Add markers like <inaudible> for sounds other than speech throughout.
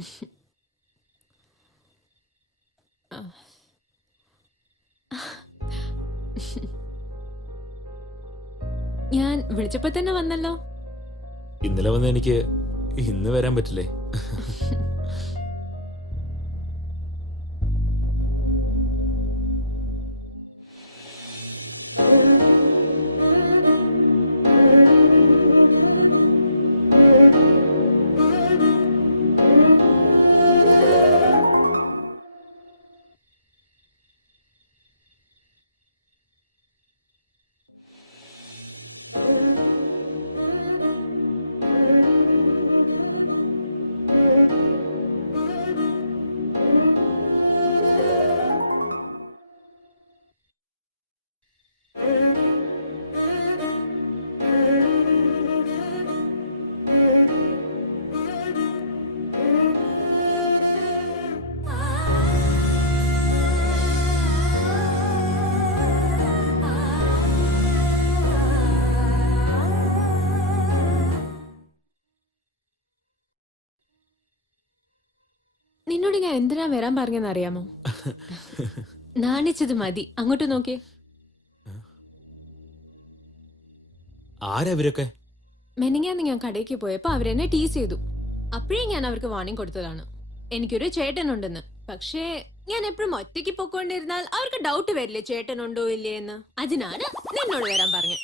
<laughs> ഞാൻ വിളിച്ചപ്പോ തന്നെ വന്നല്ലോ. ഇന്നലെ വന്ന് എനിക്ക് ഇന്ന് വരാൻ പറ്റില്ലേ? നിന്നോട് ഞാൻ എന്തിനാ വരാൻ പറഞ്ഞെന്ന് അറിയാമോ <laughs> നാണിച്ചത് മതി. അങ്ങോട്ട് നോക്കിയേ. ആരാ ഇവരൊക്കെ? മെനിങ്ങാന്ന് ഞാൻ കടയ്ക്ക് പോയപ്പോ അവരെന്നെ ടീസ് ചെയ്തു. അപ്പോഴേ ഞാൻ അവർക്ക് വാണിംഗ് കൊടുത്തതാണ്. എനിക്കൊരു ചേട്ടനുണ്ടെന്ന്. പക്ഷേ ഞാൻ എപ്പോഴും ഒറ്റയ്ക്ക് പൊക്കോണ്ടിരുന്നാൽ അവർക്ക് ഡൗട്ട് വരില്ലേ ചേട്ടനുണ്ടോ ഇല്ലേ എന്ന്? അതിനാണ് നിന്നോട് വരാൻ പറഞ്ഞു.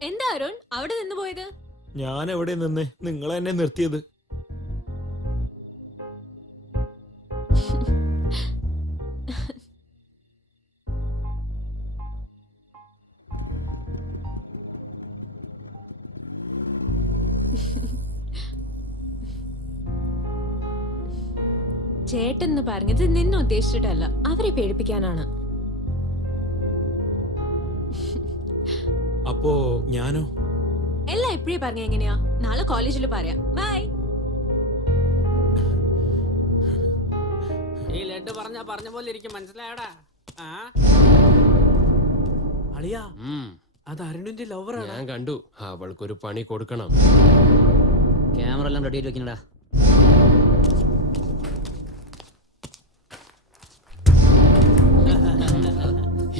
എന്താ അരുൺ? അവിടെ നിന്ന് പോയത്? ഞാൻ എവിടെ നിന്ന്? നിങ്ങളെ എന്നെ നിർത്തിയത്. എന്ന് പറഞ്ഞത് നിന്നെ ഉദ്ദേശിച്ചിട്ടല്ല അവരെ പേടിപ്പിക്കാനാണ്. അപ്പോ ഞാനോ? എല്ലാം എപ്പോഴേ പറഞ്ഞ എങ്ങനെയാ? നാളെ കോളേജിൽ പറയാം. ബൈ. ഈ ലെഡ് പറഞ്ഞ പറഞ്ഞ പോലെ ഇരിക്കും മനസ്സിലായടാ. ആ? അളിയാ അത് അരുണിന്റെ ലവറാണ് ഞാൻ കണ്ടു. അവൾക്കൊരു പണി കൊടുക്കണം. ക്യാമറ എല്ലാം റെഡി ആയിട്ട് വെക്കണടാ.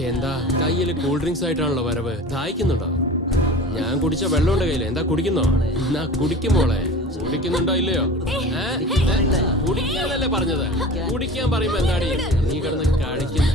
എന്താ? കയ്യിൽ കൂൾ ഡ്രിങ്ക്സ് ആയിട്ടാണല്ലോ വരവ്. ദാഹിക്കുന്നുണ്ടോ? ഞാൻ കുടിച്ച വെള്ളമുണ്ട് കയ്യിൽ? എന്താ കുടിക്കുന്നോ? എന്നാ കുടിക്കും മോളെ. കുടിക്കുന്നുണ്ടോ ഇല്ലയോ? കുടിക്കാനല്ലേ പറഞ്ഞത്. കുടിക്കാൻ പറയുമ്പോ എന്താടി? നീ കിടന്ന് കഴിക്കുന്നു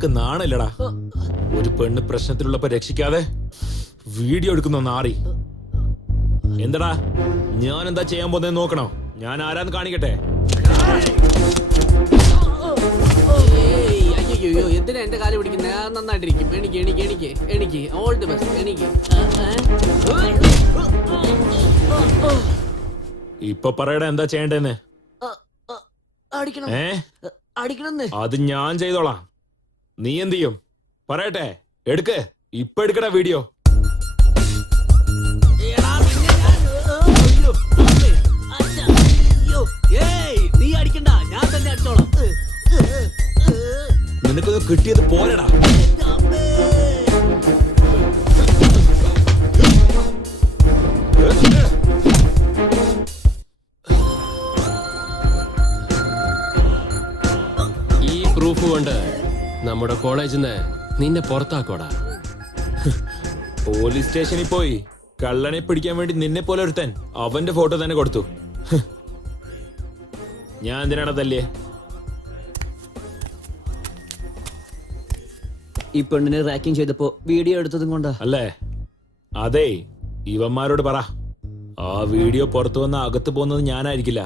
നിനക്ക് നാണല്ലടാ. ഒരു പെണ്ണ് പ്രശ്നത്തിലുള്ളപ്പോ രക്ഷിക്കാതെ വീഡിയോ എടുക്കുന്ന നാറി എന്തടാ? ഞാൻ എന്താ ചെയ്യാൻ പോകുന്നത് നോക്കണോ? ഞാൻ ആരാന്ന് കാണിക്കട്ടെ? അയ്യയ്യോ എന്തിനാ എന്റെ കാൽ പിടിക്കുന്നത് ഞാൻ നന്നായിട്ടിരിക്കും. എനിക്ക് എനിക്ക് എനിക്ക് എനിക്ക് ഓൾ ദി ബെസ്റ്റ് എനിക്ക് ആ, ആ. ഇപ്പൊ പറയടാ എന്താ ചെയ്യണ്ടേന്ന്? അടിക്കണം. ഏ? അടിക്കണമെന്ന്. അത് ഞാൻ ചെയ്തോളാം. നീ എന്ത് ചെയ്യും? പറയട്ടെ എടുക്ക്. ഇപ്പൊ എടുക്കടാ വീഡിയോ നിനക്കത് കിട്ടിയത് പോലെടാ. ഈ പ്രൂഫ് കൊണ്ട് നമ്മുടെ കോളേജിൽ നിന്ന് നിന്നെ പുറത്താക്കോടാ. പോലീസ് സ്റ്റേഷനിൽ പോയി കള്ളനെ പിടിക്കാൻ വേണ്ടി നിന്നെ പോലെ ഒരുത്തൻ അവന്റെ ഫോട്ടോ തന്നെ കൊടുത്തു. ഞാൻ എന്തിനാണ് തല്ലേ ഈ പെണ്ണിനെ റാക്കിംഗ് ചെയ്തപ്പോ വീഡിയോ എടുത്തതും കൊണ്ടാ. അല്ലേ? അതെ ഇവന്മാരോട് പറ. ആ വീഡിയോ പുറത്തു വന്ന അകത്ത് പോകുന്നത് ഞാനായിരിക്കില്ല.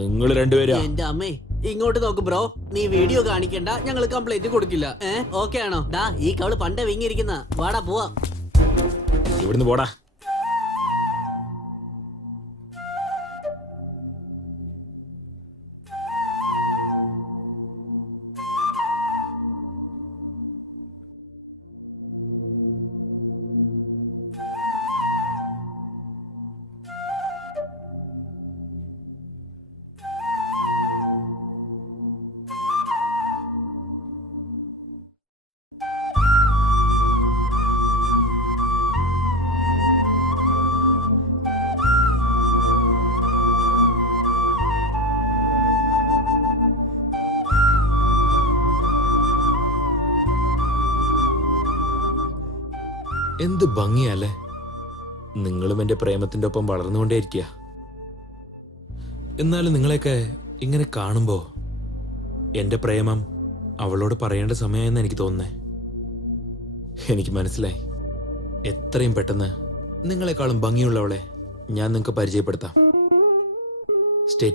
നിങ്ങൾ രണ്ടുപേരും. എന്റെ അമ്മേ ഇങ്ങോട്ട് നോക്ക് ബ്രോ. നീ വീഡിയോ കാണിക്കണ്ട ഞങ്ങൾ കംപ്ലൈന്റ് കൊടുക്കില്ല. ഏഹ് ഓക്കെ ആണോ? ഈ കവൾ പണ്ടേ വിങ്ങിയിരിക്കുന്ന. വാടാ പോവാ. ഇവിടുന്ന് പോടാ. എന്ത് ഭംഗിയല്ലേ? നിങ്ങളും എന്റെ പ്രേമത്തിന്റെ ഒപ്പം വളർന്നുകൊണ്ടേയിരിക്കുക. എന്നാലും നിങ്ങളെയൊക്കെ ഇങ്ങനെ കാണുമ്പോ എന്റെ പ്രേമം അവളോട് പറയേണ്ട സമയമെന്ന് എനിക്ക് തോന്നുന്നേ. എനിക്ക് മനസ്സിലായി. എത്രയും പെട്ടെന്ന് നിങ്ങളെക്കാളും ഭംഗിയുള്ളവളെ ഞാൻ നിങ്ങൾക്ക് പരിചയപ്പെടുത്താം. സ്റ്റേ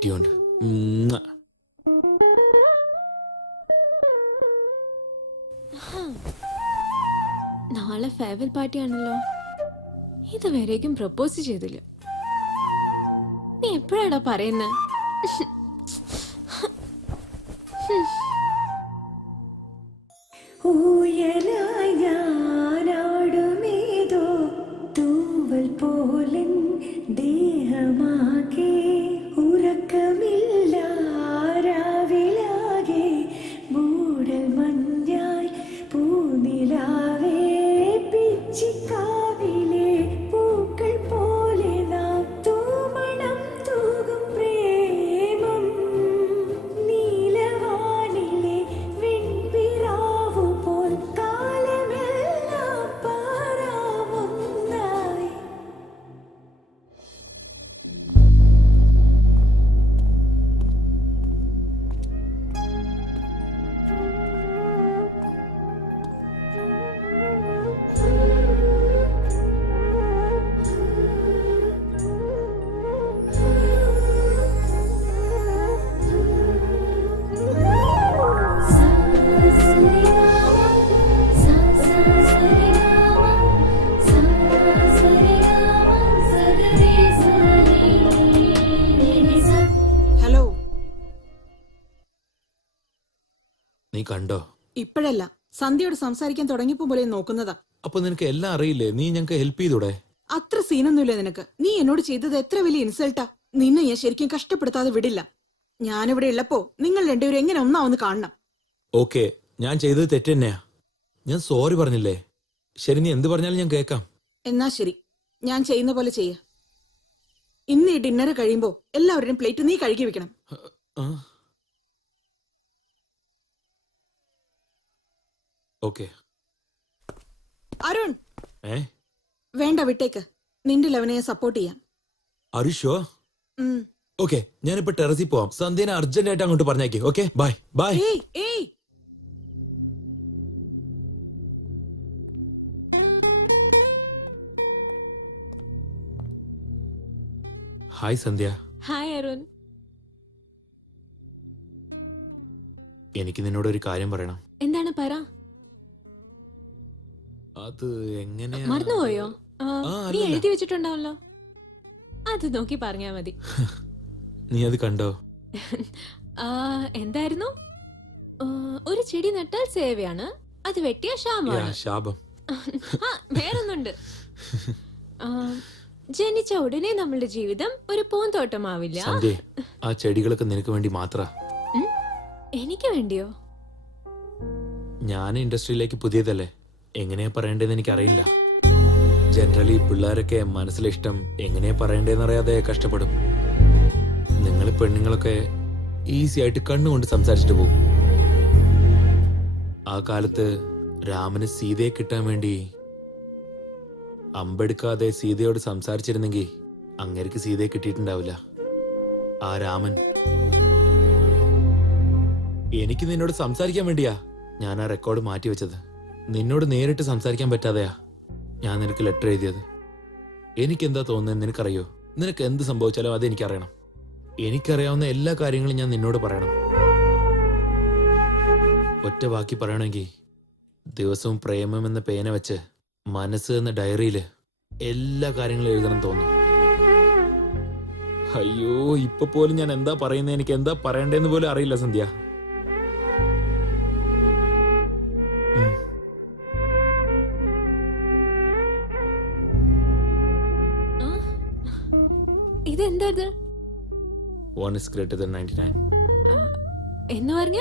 നാളെ ഫെയർവെൽ പാർട്ടി ആണല്ലോ. ഇതുവരേക്കും പ്രപ്പോസ് ചെയ്തില്ല. നീ എപ്പോഴാടാ പറയുന്നത് നീ കണ്ടോ? ഇപ്പോഴല്ല. സന്ധ്യയോട് സംസാരിക്കാൻ തുടങ്ങിയപ്പോ പോലെ നോക്കുന്നതാ. അപ്പൊ നിനക്ക് എല്ലാം അറിയില്ലേ? നീ ഞങ്ങൾക്ക് ഹെൽപ്പ് ചെയ്തൂടെ? അത്ര സീനൊന്നുമില്ല നിനക്ക്. നീ എന്നോട് ചെയ്തത് എത്ര വലിയ ഇൻസൾട്ടാ നിന്നെ ഞാൻ ശരിക്കും കഷ്ടപ്പെടുത്താതെ വിടില്ല. ഞാനിവിടെ ഉള്ളപ്പോ നിങ്ങൾ രണ്ടുപേരും എങ്ങനെ ഒന്നാവെന്ന് കാണണം. ഓക്കെ. ഞാൻ ചെയ്തത് തെറ്റ് തന്നെയാ ഞാൻ സോറി പറഞ്ഞില്ലേ? ശരി നീ എന്ത് പറഞ്ഞാലും ഞാൻ കേൾക്കാം. എന്നാ ശരി. ഞാൻ ചെയ്യുന്ന പോലെ ചെയ്യ. ഇന്ന് ഈ ഡിന്നർ കഴിയുമ്പോ എല്ലാവരുടെയും പ്ലേറ്റ് നീ കഴുകി വെക്കണം. ഓക്കെ. അരുൺ. ഏ? വേണ്ട വിട്ടേക്ക്. നിന്റെ ലെവനെ സപ്പോർട്ട് ചെയ്യാം. അരുഷോ ഉം. ഓക്കെ ഞാനിപ്പോ ടെറസിൽ പോവാം. സന്ധ്യനെ അർജന്റ് ആയിട്ട് അങ്ങോട്ട് പറഞ്ഞേക്ക് ഓക്കെ ബൈ ബൈ ഏയ് ഏയ്. ഹായ് സന്ധ്യ. ഹായ് അരുൺ. എനിക്ക് നിന്നോട് ഒരു കാര്യം പറയണം. എന്താണ് പറ? അത് എങ്ങനെയാ മറന്നുപോയോ? ആ, ആ, നീ അല്ലല്ല. എഴുതി വെച്ചിട്ടുണ്ടാവല്ലോ. അത് നോക്കി പറഞ്ഞാ മതി. <laughs> നീ അത് കണ്ടോ? ആ, എന്തായിരുന്നു? ആ, ഒരു ചെടി നട്ടാൽ സേവയാണ് അത് വെട്ടിയ യാ, ക്ഷാമമാണ് ശാപം. <laughs> ആ, വേറൊന്നുണ്ട്. ആ, ജനിച്ച ഉടനെ നമ്മളുടെ ജീവിതം ഒരു പൂന്തോട്ടമാവില്ല. സന്ധ്യ ആ ചെടികളൊക്കെ നിനക്ക് വേണ്ടി മാത്ര? ഉം? എനിക്ക് വേണ്ടിയോ? ഞാൻ ഇൻഡസ്ട്രിയിലേക്ക് പുതിയതല്ലേ? എങ്ങനെയാ പറയണ്ടേന്ന് എനിക്കറിയില്ല. ജനറലി പിള്ളേരൊക്കെ മനസ്സിലെ ഇഷ്ടം എങ്ങനെയാ പറയണ്ടേന്ന് അറിയാതെ കഷ്ടപ്പെടും. നിങ്ങൾ പെണ്ണുങ്ങളൊക്കെ ഈസി ആയിട്ട് കണ്ണുകൊണ്ട് സംസാരിച്ചിട്ട് പോകും. ആ കാലത്ത് രാമന് സീതയെ കിട്ടാൻ വേണ്ടി അമ്പെടുക്കാതെ സീതയോട് സംസാരിച്ചിരുന്നെങ്കിൽ അങ്ങേർക്ക് സീതയെ കിട്ടിയിട്ടുണ്ടാവില്ല. ആ രാമൻ എനിക്ക് നിന്നോട് സംസാരിക്കാൻ വേണ്ടിയാ ഞാൻ ആ റെക്കോർഡ് മാറ്റി വെച്ചത്. നിന്നോട് നേരിട്ട് സംസാരിക്കാൻ പറ്റാതെയാ ഞാൻ നിനക്ക് ലെറ്റർ എഴുതിയത്. എനിക്കെന്താ തോന്നുന്നത് നിനക്കറിയോ? നിനക്ക് എന്ത് സംഭവിച്ചാലും അത് എനിക്കറിയണം. എനിക്കറിയാവുന്ന എല്ലാ കാര്യങ്ങളും ഞാൻ നിന്നോട് പറയണം. ഒറ്റ വാക്കി പറയണമെങ്കിൽ ദിവസവും പ്രേമം എന്ന പേന വെച്ച് മനസ്സ് എന്ന ഡയറിയിൽ എല്ലാ കാര്യങ്ങളും എഴുതണം തോന്നും. അയ്യോ ഇപ്പൊ പോലും ഞാൻ എന്താ പറയുന്നത് എനിക്ക് എന്താ പറയണ്ടേന്ന് പോലും അറിയില്ല സന്ധ്യ. ഇതെന്താ ഇത് വൺ ഇസ് ഗ്രേറ്റർ than 99. ആ, എന്ന് പറഞ്ഞ?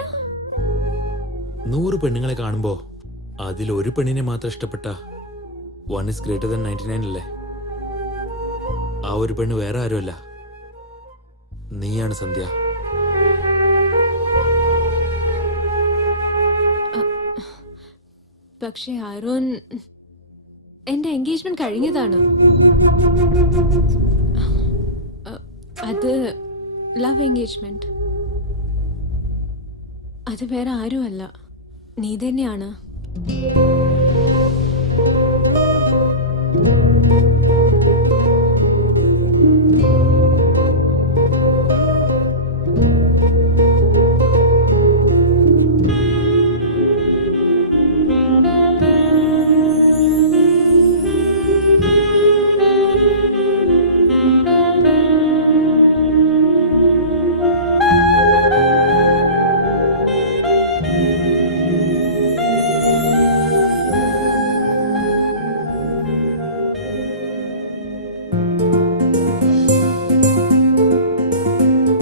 നൂറ് പെണ്ണുങ്ങളെ കാണുമ്പോ അതിൽ ഒരു പെണ്ണിനെ മാത്രം ഇഷ്ടപ്പെട്ട. One is greater than ninety nine അല്ലേ? ആ ഒരു പെണ്ണ് വേറെ ആരുമല്ല. നീയാണ് സന്ധ്യ. പക്ഷെ അരുൺ എന്റെ എൻഗേജ്മെന്റ് കഴിഞ്ഞതാണ്. അത് ലവ് എൻഗേജ്മെന്റ്. അത് വേറെ ആരുമല്ല. നീ തന്നെയാണ്.